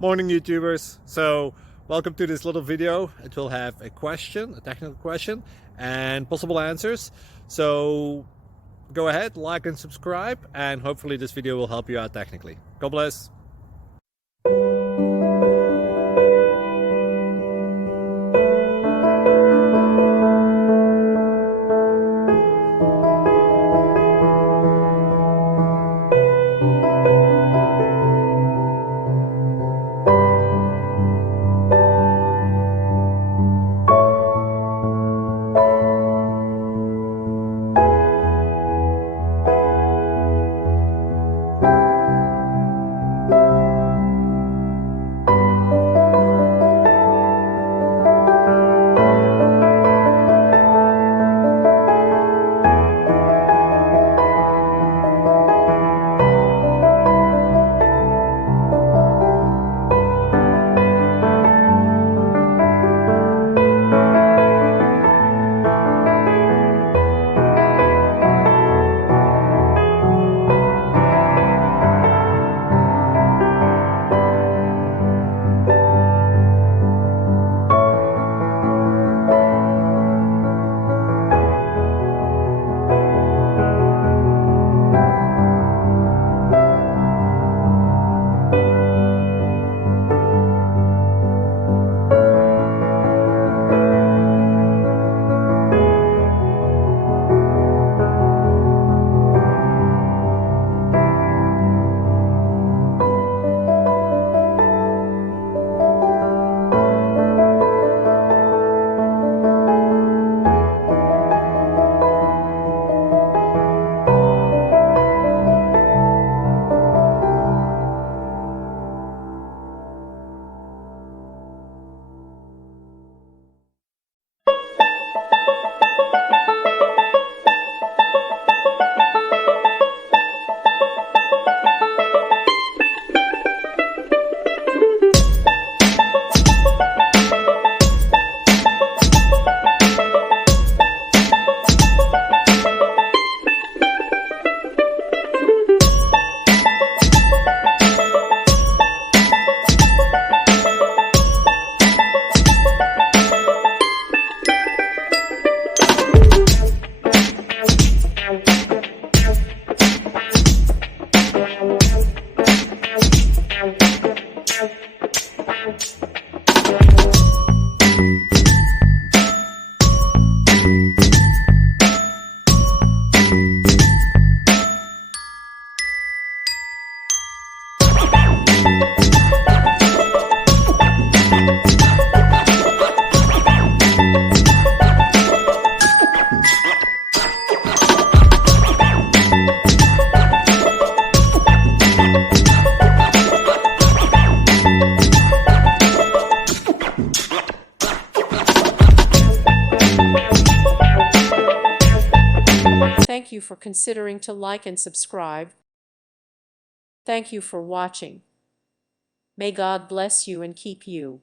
Morning YouTubers. So welcome to this little video. It will have a question, a technical question, and possible answers. So go ahead, like and subscribe, and hopefully this video will help you out technically. God bless. Thank you for considering to like and subscribe. Thank you for watching. May God bless you and keep you.